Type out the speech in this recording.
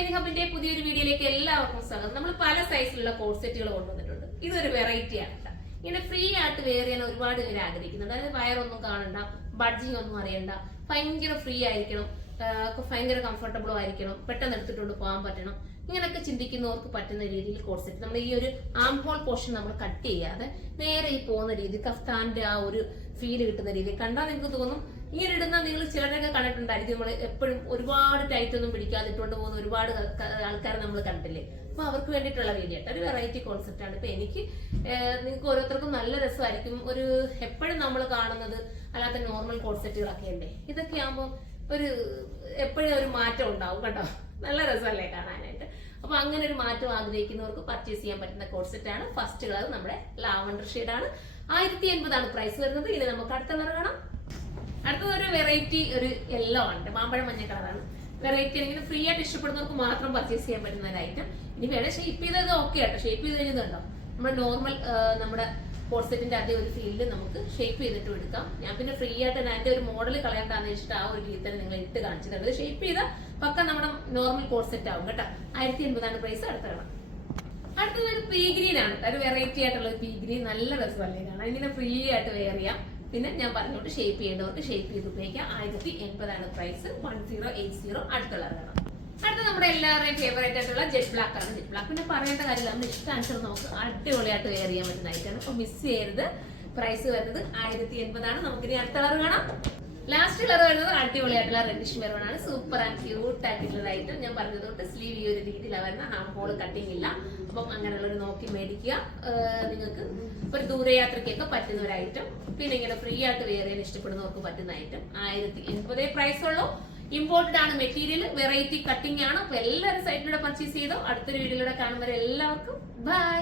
Training ഹബിന്റെ പുതിയൊരു വീഡിയോയിലേക്ക് എല്ലാവർക്കും സ്വാഗതം. നമ്മൾ പല സൈസിലുള്ള കോഡ് സെറ്റുകൾ കൊണ്ടുവന്നിട്ടുണ്ട്. ഇതൊരു വെറൈറ്റി ആണ്. ഇങ്ങനെ ഫ്രീ ആയിട്ട് വെയർ ചെയ്യാൻ ഒരുപാട് പേര് ആഗ്രഹിക്കുന്നുണ്ട്. അതായത് വയറൊന്നും കാണണ്ട, ബഡ്ജിങ് ഒന്നും അറിയണ്ട, ഭയങ്കര ഫ്രീ ആയിരിക്കണം, ഭയങ്കര കംഫർട്ടബിളും ആയിരിക്കണം, പെട്ടെന്ന് എടുത്തിട്ടുണ്ട് പോകാൻ പറ്റണം. ഇങ്ങനെയൊക്കെ ചിന്തിക്കുന്നവർക്ക് പറ്റുന്ന രീതിയിൽ കോഡ് സെറ്റ് നമ്മൾ ഈ ഒരു ആം ഹോൾ പോർഷൻ നമ്മൾ കട്ട് ചെയ്യാതെ നേരെ ഈ പോകുന്ന രീതി കഫ്താന്റെ ആ ഒരു ഫീല് കിട്ടുന്ന രീതി കണ്ടാൽ നിങ്ങൾക്ക് തോന്നും ഇങ്ങനെ ഇടുന്ന. നിങ്ങൾ ചിലരൊക്കെ കണ്ടിട്ടുണ്ടായിരിക്കും, നമ്മൾ എപ്പോഴും ഒരുപാട് ടൈറ്റ് ഒന്നും പിടിക്കാതെ ഇട്ടുകൊണ്ട് പോകുന്ന ഒരുപാട് ആൾക്കാരെ നമ്മൾ കണ്ടില്ലേ. അപ്പൊ അവർക്ക് വേണ്ടിയിട്ടുള്ള വീഡിയോ ആയിട്ട് ഒരു വെറൈറ്റി കോൺസെപ്റ്റ് ആണ്. ഇപ്പൊ എനിക്ക് നിങ്ങൾക്ക് ഓരോരുത്തർക്കും നല്ല രസമായിരിക്കും. ഒരു എപ്പോഴും നമ്മൾ കാണുന്നത് അല്ലാത്ത നോർമൽ കോൺസെപ്റ്റുകളൊക്കെ അല്ലേ, ഇതൊക്കെ ആകുമ്പോൾ ഒരു എപ്പോഴും ഒരു മാറ്റം ഉണ്ടാവും കേട്ടോ. നല്ല രസമല്ലേ കാണാനായിട്ട്. അപ്പൊ അങ്ങനെ ഒരു മാറ്റം ആഗ്രഹിക്കുന്നവർക്ക് പർച്ചേസ് ചെയ്യാൻ പറ്റുന്ന കോൺസെപ്റ്റ് ആണ്. ഫസ്റ്റ് കളർ നമ്മുടെ ലാവണ്ടർ ഷെയ്ഡ് ആണ്. 1080 പ്രൈസ് വരുന്നത്. ഇനി നമുക്ക് അടുത്ത കളർ കാണാം. അടുത്തത് ഒരു വെറൈറ്റി ഒരു യെല്ലോ ആണ്, മാമ്പഴം മഞ്ഞ കളറാണ്. വെറൈറ്റി ആണെങ്കിൽ ഫ്രീ ആയിട്ട് ഇഷ്ടപ്പെടുന്നവർക്ക് മാത്രം പർച്ചേസ് ചെയ്യാൻ പറ്റുന്ന ഒരു ഐറ്റം. ഇനി വേണേൽ ഷേപ്പ് ചെയ്തത് ഓക്കെ ആട്ടോ. ഷേപ്പ് ചെയ്ത് കഴിഞ്ഞതുണ്ടോ നമ്മുടെ നോർമൽ നമ്മുടെ കോഡ്സെറ്റിന്റെ അതേ ഒരു ഫീൽഡ് നമുക്ക് ഷേപ്പ് ചെയ്തിട്ട് എടുക്കാം. ഞാൻ പിന്നെ ഫ്രീ ആയിട്ട് അതിന്റെ ഒരു മോഡൽ കളയണ്ടാന്ന് വെച്ചിട്ട് ആ ഒരു രീതി തന്നെ നിങ്ങൾ ഇട്ട് കാണിച്ചിട്ടുണ്ട്. ഷേപ്പ് ചെയ്താൽ പക്ക നമ്മുടെ നോർമൽ കോഡ്സെറ്റ് ആവും കേട്ടോ. 1080 പ്രൈസ്. അടുത്ത കാണാം. അടുത്തത് ഒരു പീ ഗ്രീൻ ആണ്. ഒരു വെറൈറ്റി ആയിട്ടുള്ള പീ ഗ്രീൻ നല്ല രസമല്ലേ കാണാൻ. ഇങ്ങനെ ഫ്രീ ആയിട്ട് വെയർ ചെയ്യാം. പിന്നെ ഞാൻ പറഞ്ഞോട്ട് ഷേപ്പ് ചെയ്യേണ്ടവർക്ക് ഷേപ്പ് ചെയ്ത് ഉപയോഗിക്കാം. 1080 പ്രൈസ്. 1080. അടുത്തുള്ള കാണാം. അടുത്ത നമ്മുടെ എല്ലാവരുടെയും ഫേവറേറ്റ് ആയിട്ടുള്ള ജെറ്റ് ബ്ലാക്ക് ആണ്. ജെറ്റ് ബ്ലാക്ക് പിന്നെ പറയേണ്ട കാര്യമില്ല, നമ്മൾ ഇഷ്ടാനുസരണം നമുക്ക് അടിപൊളിയായിട്ട് വെയർ ചെയ്യാൻ പറ്റുന്ന ഐറ്റാണ്. അപ്പൊ മിസ് ചെയ്യരുത്. പ്രൈസ് വരുന്നത് 1080. നമുക്കിനി അടുത്ത കളർ കാണാം. ലാസ്റ്റ് കളർ വരുന്നത് അടിപൊളിയായിട്ടുള്ള റെഡിഷ് മെറൂൺ ആണ്. സൂപ്പർ ആൻഡ് ക്യൂട്ട് ആയിട്ടുള്ള ഐറ്റം. ഞാൻ പറഞ്ഞതുകൊണ്ട് സ്ലീവ് ഈ ഒരു രീതിയിലാണ് വരുന്ന. ഹാം ഹോൾ കട്ടിങ് ഇല്ല. അപ്പം അങ്ങനെയുള്ളൊരു നോക്കി മേടിക്കുക. നിങ്ങൾക്ക് ഒരു ദൂരയാത്രയ്ക്കൊക്കെ പറ്റുന്ന ഒരു ഐറ്റം. പിന്നെ ഇങ്ങനെ ഫ്രീ ആയിട്ട് വെയർ ചെയ്യാൻ ഇഷ്ടപ്പെടുന്നവർക്ക് പറ്റുന്ന ഐറ്റം. 1080 പ്രൈസ് ഉള്ളൂ. ഇമ്പോർട്ടഡ് ആണ് മെറ്റീരിയൽ. വെറൈറ്റി കട്ടിംഗ് ആണ്. അപ്പൊ എല്ലാവരും സൈറ്റിലൂടെ പർച്ചേസ് ചെയ്തോ. അടുത്തൊരു വീഡിയോയിലൂടെ കാണുന്നവരെ എല്ലാവർക്കും ബൈ.